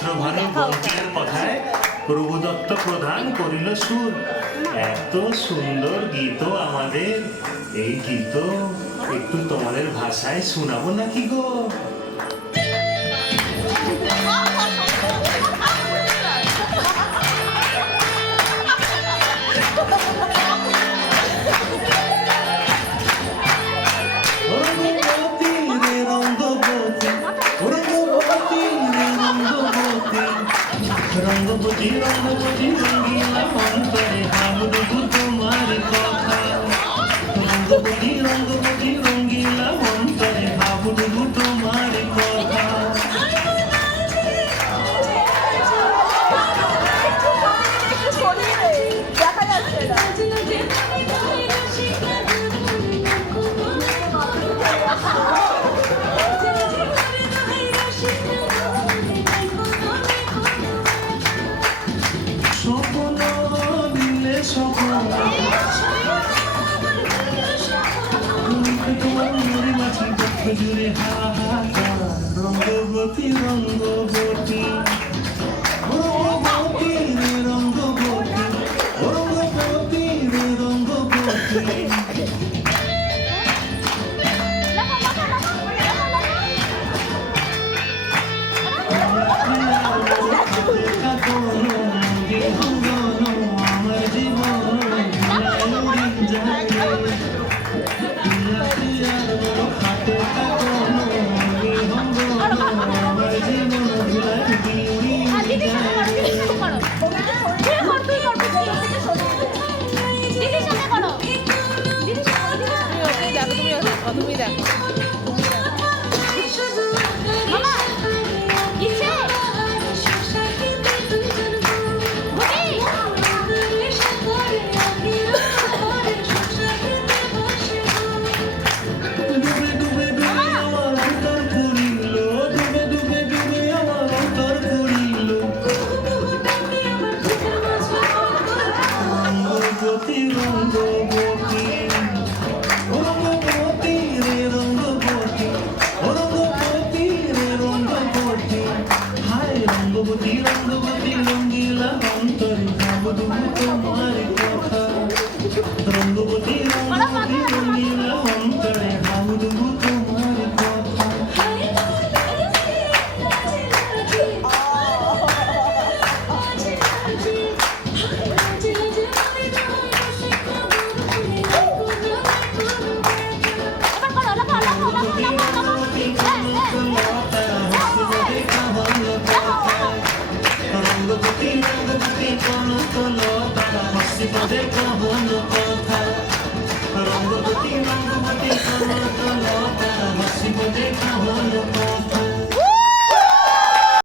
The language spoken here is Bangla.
চৈত্রভানু বঙ্কিমের কথায় প্রভুদত্ত প্রধান করিল সুর। এত সুন্দর গীত আমাদের, এই গীত একটু তোমাদের ভাষায় শোনাবো নাকি গো? রঙ্গবতী রঙ্গবতী রঙ্গিলা অন্তরে হাবুডুবু তোমার কথা। রঙ্গবতী রঙ্গবতী রঙ্গিলা অন্তরে হাবুডুবু তোমার কথা। দেখা যাচ্ছে না। স্বপ্ন দিলে স্বপ্ন তোমার মরি মাছি পক্ষ জুড়ে হাহাকার। রঙ্গবতী রঙ্গবতী রঙ্গবতী রে রঙ্গবতী, রঙ্গবতী রে রঙ্গবতী।